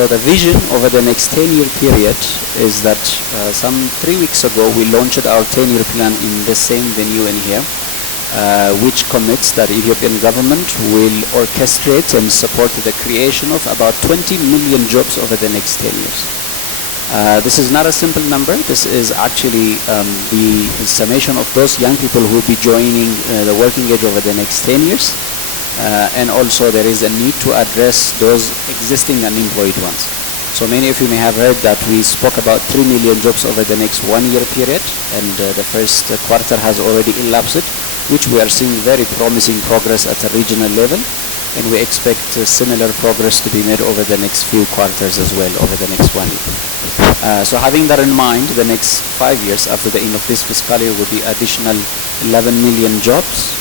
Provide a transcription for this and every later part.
So the vision over the next 10-year period is that some 3 weeks ago we launched our 10-year plan in the same venue in here, which commits that Ethiopian government will orchestrate and support the creation of about 20 million jobs over the next 10 years. This is not a simple number. This is actually the summation of those young people who will be joining the working age over the next 10 years. And also there is a need to address those existing unemployed ones. So many of you may have heard that we spoke about 3 million jobs over the next 1 year period, and the first quarter has already elapsed, which we are seeing very promising progress at a regional level, and we expect similar progress to be made over the next few quarters as well, over the next 1 year. So having that in mind, the next 5 years after the end of this fiscal year will be additional 11 million jobs,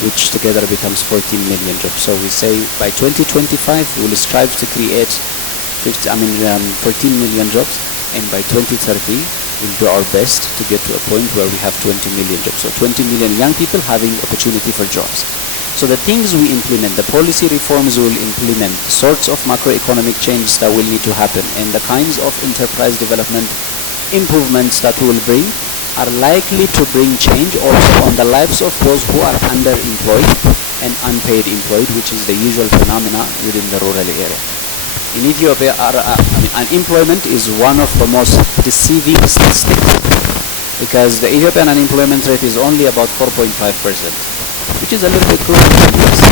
which together becomes 14 million jobs. So we say by 2025 we will strive to create 14 million jobs, and by 2030 we'll do our best to get to a point where we have 20 million jobs. So 20 million young people having opportunity for jobs. So the things we implement, the policy reforms we will implement, the sorts of macroeconomic changes that will need to happen, and the kinds of enterprise development improvements that we will bring are likely to bring change also on the lives of those who are underemployed and unpaid employed, which is the usual phenomena within the rural area. In Ethiopia, unemployment is one of the most deceiving statistics, because the Ethiopian unemployment rate is only about 4.5%, which is a little bit close to the US.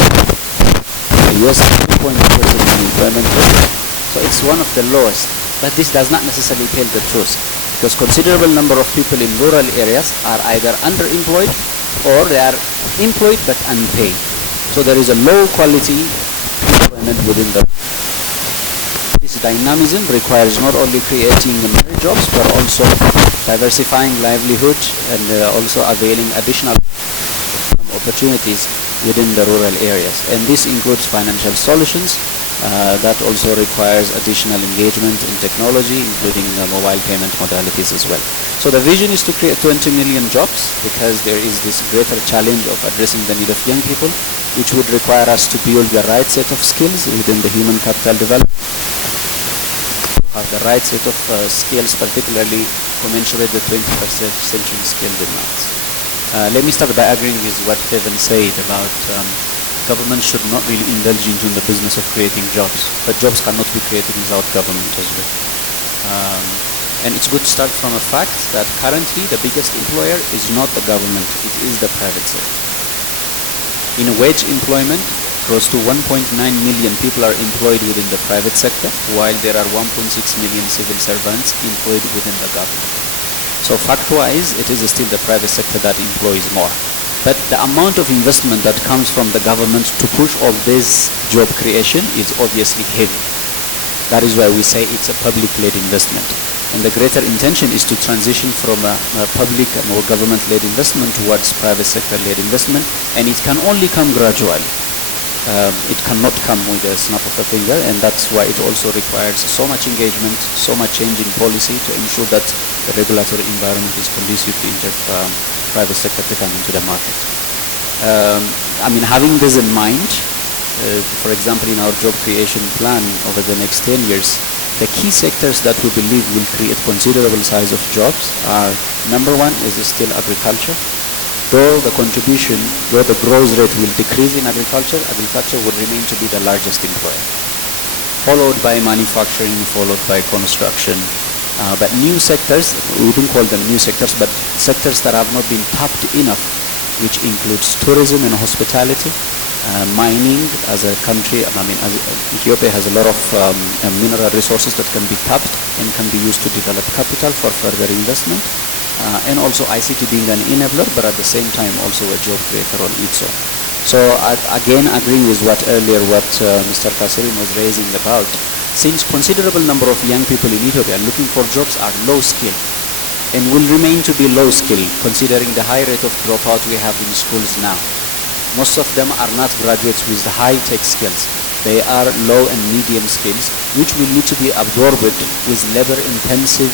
The US has 2.2% unemployment rate, so it's one of the lowest. But this does not necessarily tell the truth, because considerable number of people in rural areas are either underemployed or they are employed but unpaid. So there is a low quality employment within the. This dynamism requires not only creating more jobs but also diversifying livelihood and also availing additional opportunities within the rural areas. And this includes financial solutions. That also requires additional engagement in technology, including mobile payment modalities as well. So the vision is to create 20 million jobs, because there is this greater challenge of addressing the need of young people, which would require us to build the right set of skills within the human capital development, to have the right set of skills, particularly commensurate the 21st century skill demands. Let me start by agreeing with what Kevin said about government should not really indulge into the business of creating jobs, but jobs cannot be created without government as well. And it's good to start from a fact that currently the biggest employer is not the government, it is the private sector. In wage employment, close to 1.9 million people are employed within the private sector, while there are 1.6 million civil servants employed within the government. So fact-wise, it is still the private sector that employs more. But the amount of investment that comes from the government to push all this job creation is obviously heavy. That is why we say it's a public-led investment. And the greater intention is to transition from a public or government-led investment towards private sector-led investment, and it can only come gradually. It cannot come with a snap of a finger, and that's why it also requires so much engagement, so much change in policy to ensure that the regulatory environment is conducive to private sector to come into the market. Having this in mind, for example, in our job creation plan over the next 10 years, the key sectors that we believe will create considerable size of jobs are, number one is still agriculture. Though the growth rate will decrease in agriculture, agriculture will remain to be the largest employer, followed by manufacturing, followed by construction. But new sectors, we wouldn't call them new sectors, but sectors that have not been tapped enough, which includes tourism and hospitality, mining. As a country, Ethiopia has a lot of mineral resources that can be tapped and can be used to develop capital for further investment. And also ICT being an enabler, but at the same time also a job creator on its own. So again, agreeing with what Mr. Kasirin was raising about, since considerable number of young people in Ethiopia looking for jobs are low skill and will remain to be low skill, considering the high rate of dropout we have in schools now. Most of them are not graduates with high-tech skills. They are low and medium skills, which will need to be absorbed with labor-intensive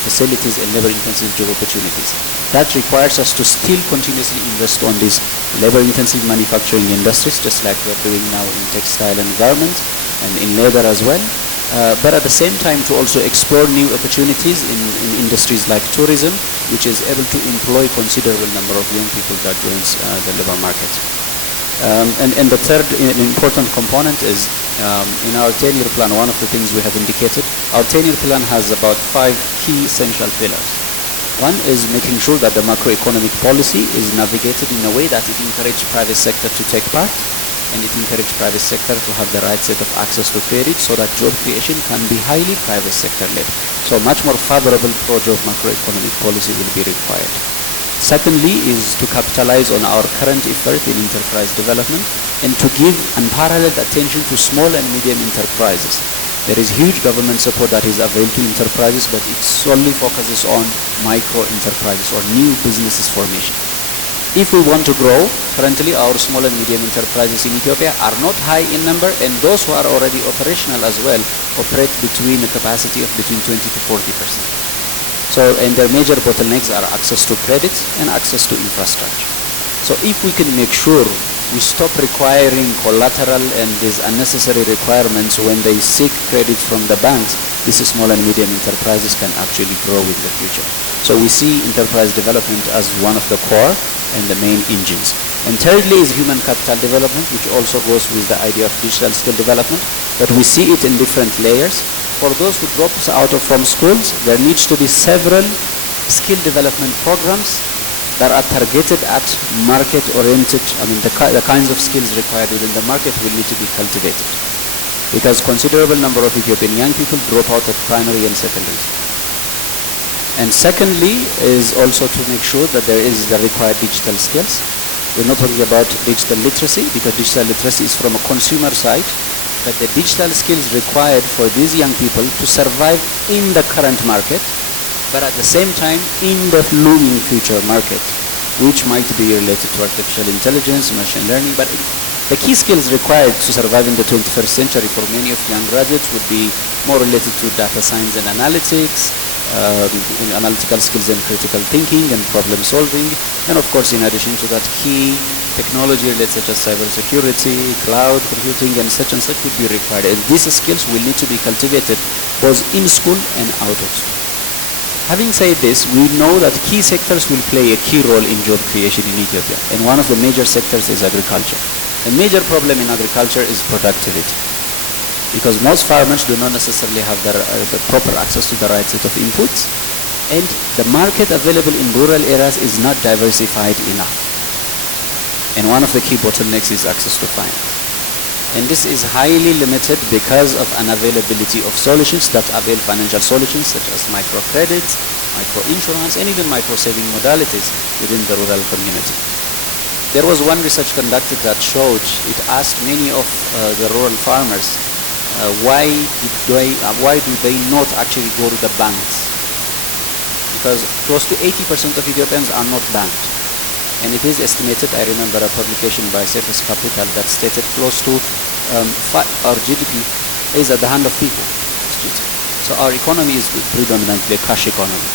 facilities and labor-intensive job opportunities. That requires us to still continuously invest on these labor-intensive manufacturing industries, just like we're doing now in textile and garment and in leather as well. but at the same time to also explore new opportunities in industries like tourism, which is able to employ considerable number of young people that joins the labor market. And the third important component is in our 10-year plan, one of the things we have indicated, our 10-year plan has about 5 key essential pillars. One is making sure that the macroeconomic policy is navigated in a way that it encourages private sector to take part, and it encourages private sector to have the right set of access to credit so that job creation can be highly private sector led. So much more favorable pro-job macroeconomic policy will be required. Secondly is to capitalize on our current effort in enterprise development and to give unparalleled attention to small and medium enterprises. There is huge government support that is available to enterprises, but it solely focuses on micro enterprises or new businesses formation. If we want to grow, currently our small and medium enterprises in Ethiopia are not high in number, and those who are already operational as well operate between a capacity of between 20 to 40%. So, and their major bottlenecks are access to credit and access to infrastructure. So if we can make sure we stop requiring collateral and these unnecessary requirements when they seek credit from the banks, these small and medium enterprises can actually grow in the future. So we see enterprise development as one of the core and the main engines. And thirdly is human capital development, which also goes with the idea of digital skill development, but we see it in different layers. For those who drop out from schools, there needs to be several skill development programs that are targeted at market-oriented, the kinds of skills required within the market will need to be cultivated. Because considerable number of Ethiopian young people drop out of primary and secondary. And secondly is also to make sure that there is the required digital skills. We're not talking about digital literacy, because digital literacy is from a consumer side, but the digital skills required for these young people to survive in the current market, but at the same time in the looming future market, which might be related to artificial intelligence, machine learning. But the key skills required to survive in the 21st century for many of young graduates would be more related to data science and analytics, analytical skills and critical thinking and problem solving, and of course in addition to that, key technology related such as cybersecurity, cloud computing, and such would be required. And these skills will need to be cultivated both in school and out of school. Having said this, we know that key sectors will play a key role in job creation in Ethiopia, and one of the major sectors is agriculture. The major problem in agriculture is productivity, because most farmers do not necessarily have the proper access to the right set of inputs, and the market available in rural areas is not diversified enough. And one of the key bottlenecks is access to finance. And this is highly limited because of unavailability of solutions that avail financial solutions such as microcredits, microinsurance, and even micro-saving modalities within the rural community. There was one research conducted that showed, it asked many of the rural farmers, why do they not actually go to the banks? Because close to 80% of Ethiopians are not banked. And it is estimated, I remember a publication by Cephas Capital that stated close to our GDP is at the hand of people. So our economy is predominantly a cash economy.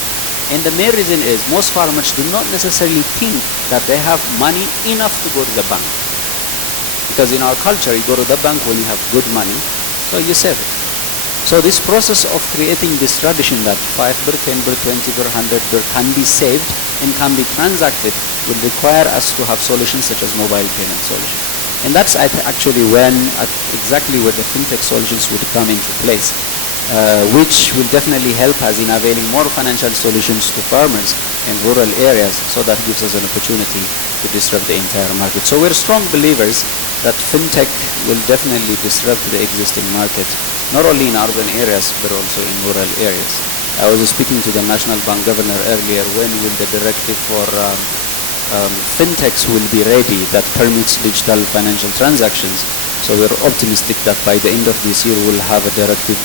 And the main reason is most farmers do not necessarily think that they have money enough to go to the bank. Because in our culture, you go to the bank when you have good money, so you save it. So this process of creating this tradition that 5 birr, 10 birr, 20 birr, 100 birr can be saved and can be transacted will require us to have solutions such as mobile payment solutions. And that's actually exactly where the fintech solutions would come into place, which will definitely help us in availing more financial solutions to farmers in rural areas, so that gives us an opportunity to disrupt the entire market. So we're strong believers that fintech will definitely disrupt the existing market, not only in urban areas, but also in rural areas. I was speaking to the National Bank Governor earlier, when will the directive for fintechs will be ready that permits digital financial transactions. So we're optimistic that by the end of this year we'll have a directive